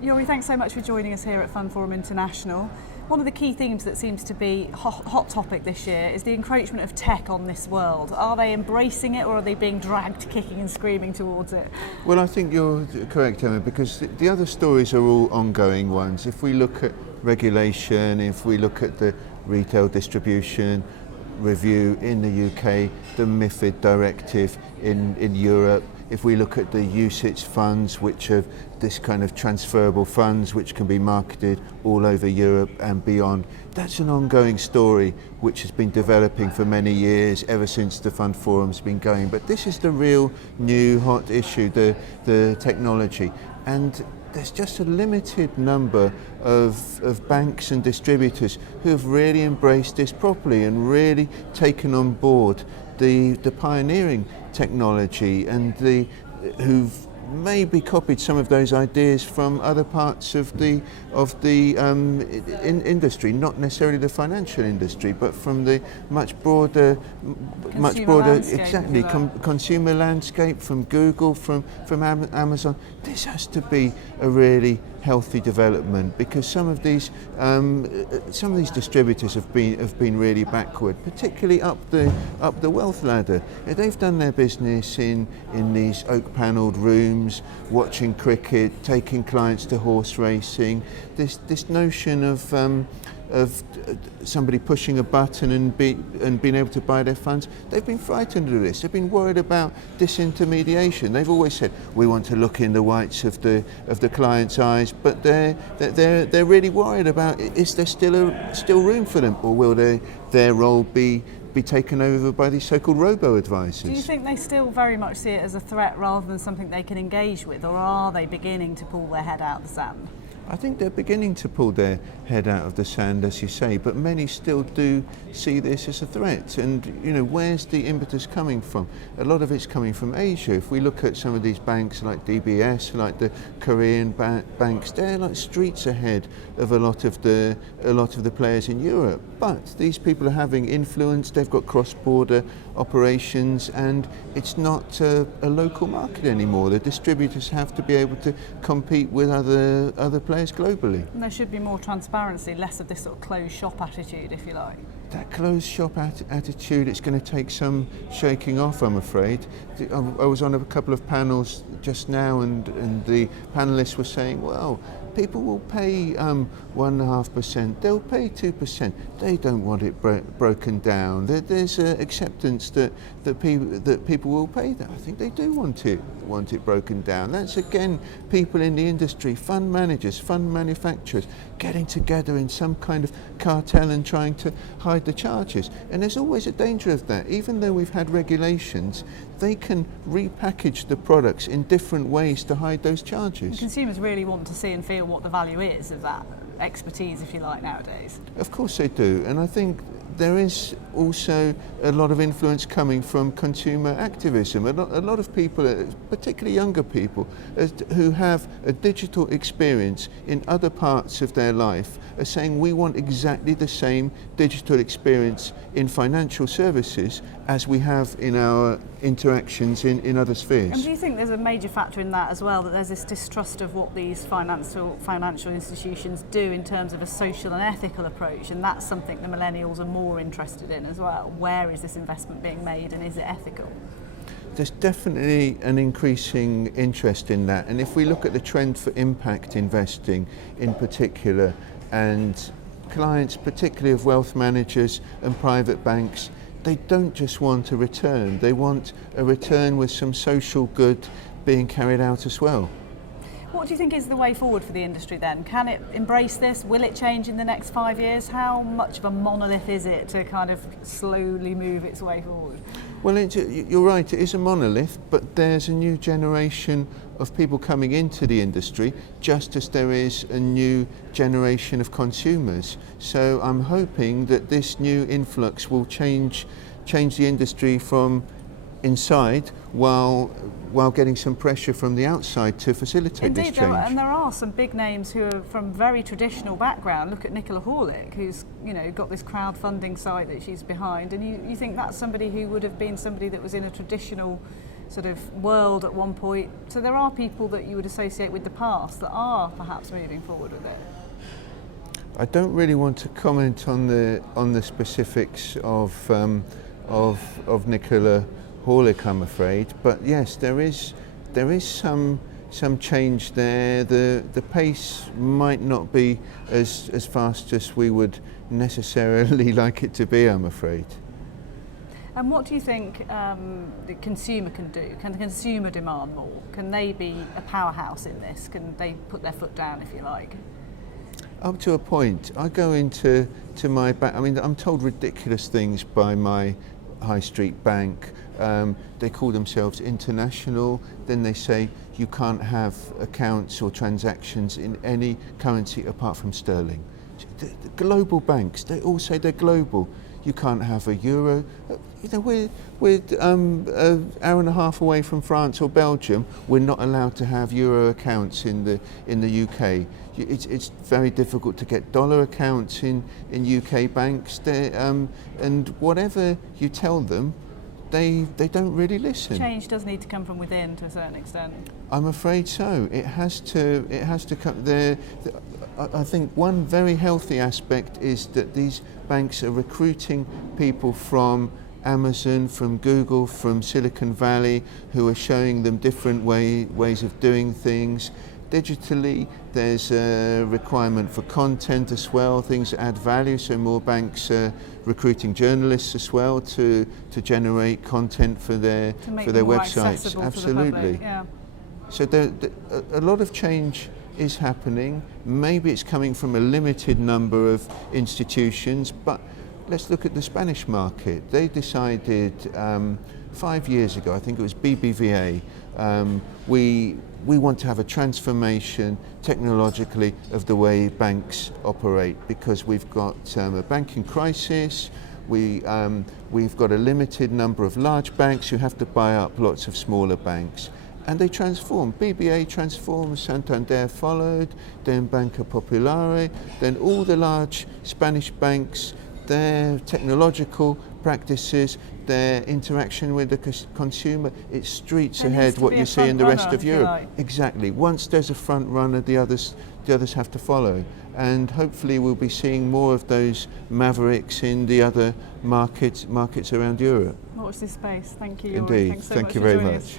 Yuri, thanks so much for joining us here at FundForum International. One of the key themes that seems to be hot topic this year is the encroachment of tech on this world. Are they embracing it, or are they being dragged kicking and screaming towards it? Well, I think you're correct, Emma, because the other stories are all ongoing ones. If we look at regulation, if we look at the retail distribution review in the UK, the MiFID directive in Europe, if we look at the UCITS funds, which are this kind of transferable funds which can be marketed all over Europe and beyond, that's an ongoing story which has been developing for many years, ever since the Fund Forum's been going. But this is the real new hot issue, the technology. And there's just a limited number of banks and distributors who have really embraced this properly and really taken on board the pioneering technology, and who've maybe copied some of those ideas from other parts of the industry, not necessarily the financial industry, but from the much broader consumer landscape, from Google, from Amazon. This has to be a really healthy development, because some of these distributors have been really backward, particularly up the wealth ladder. They've done their business in these oak panelled rooms, watching cricket, taking clients to horse racing. This notion of somebody pushing a button and being able to buy their funds, they've been frightened of this. They've been worried about disintermediation. They've always said, we want to look in the whites of the client's eyes, but they're really worried about, is there still room for them, or will their role be taken over by these so-called robo-advisors? Do you think they still very much see it as a threat rather than something they can engage with, or are they beginning to pull their head out of the sand? I think they're beginning to pull their head out of the sand, as you say, but many still do see this as a threat. And, where's the impetus coming from? A lot of it's coming from Asia. If we look at some of these banks like DBS, like the Korean banks, they're like streets ahead of a lot of the players in Europe. But these people are having influence. They've got cross-border operations, and it's not a local market anymore. The distributors have to be able to compete with other players globally. And there should be more transparency, less of this sort of closed shop attitude, if you like. That closed shop attitude, it's going to take some shaking off, I'm afraid. I was on a couple of panels just now, and the panellists were saying, well, people will pay 1.5%, they'll pay 2%. They don't want it broken down. There's acceptance that people will pay that. I think they do want it broken down. That's again people in the industry, fund managers, fund manufacturers, getting together in some kind of cartel and trying to hide the charges. And there's always a danger of that. Even though we've had regulations, they can repackage the products in different ways to hide those charges. And consumers really want to see and feel what the value is of that expertise, if you like, nowadays. Of course they do, and I think there is also a lot of influence coming from consumer activism. A lot of people, particularly younger people, who have a digital experience in other parts of their life, are saying we want exactly the same digital experience in financial services as we have in our interactions in other spheres. And do you think there's a major factor in that as well, that there's this distrust of what these financial institutions do in terms of a social and ethical approach, and that's something the millennials are more interested in as well? Where is this investment being made, and is it ethical? There's definitely an increasing interest in that, and if we look at the trend for impact investing in particular, and clients particularly of wealth managers and private banks, they don't just want a return, they want a return with some social good being carried out as well. What do you think is the way forward for the industry then? Can it embrace this? Will it change in the next 5 years? How much of a monolith is it to kind of slowly move its way forward? Well, you're right, it is a monolith, but there's a new generation of people coming into the industry, just as there is a new generation of consumers. So I'm hoping that this new influx will change the industry from inside while getting some pressure from the outside to facilitate this change. And there are some big names who are from very traditional background. Look at Nicola Horlick, who's got this crowdfunding site that she's behind, and you think that's somebody who would have been somebody that was in a traditional sort of world at one point. So there are people that you would associate with the past that are perhaps moving forward with it. I don't really want to comment on the specifics of Nicola Horlick, I'm afraid. But yes, there is some change there. The pace might not be as fast as we would necessarily like it to be, I'm afraid. And what do you think the consumer can do? Can the consumer demand more? Can they be a powerhouse in this? Can they put their foot down, if you like? Up to a point. I go into my bank. I mean, I'm told ridiculous things by my high street bank. They call themselves international. Then they say you can't have accounts or transactions in any currency apart from sterling. The global banks, they all say they're global. You can't have a euro. You know, we're an hour and a half away from France or Belgium. We're not allowed to have euro accounts in the UK. It's very difficult to get dollar accounts in UK banks. And whatever you tell them, they don't really listen. Change does need to come from within to a certain extent. I'm afraid so. It has to come there. I think one very healthy aspect is that these banks are recruiting people from Amazon, from Google, from Silicon Valley, who are showing them different ways of doing things. Digitally, there's a requirement for content as well, things that add value, so more banks are recruiting journalists as well to generate content for their websites. Absolutely. To the public, yeah. So a lot of change is happening. Maybe it's coming from a limited number of institutions, but let's look at the Spanish market. They decided 5 years ago, I think it was BBVA, we want to have a transformation technologically of the way banks operate because we've got a banking crisis. We've got a limited number of large banks who have to buy up lots of smaller banks. And they transformed. BBA transformed, Santander followed, then Banco Popular, then all the large Spanish banks, their technological practices, their interaction with the consumer, it's streets ahead what you see in the rest of Europe. Exactly. Once there's a front runner, the others have to follow. And hopefully we'll be seeing more of those mavericks in the other markets around Europe. Watch this space. Thank you. Indeed. Thanks so Thank much you for very joining much. us.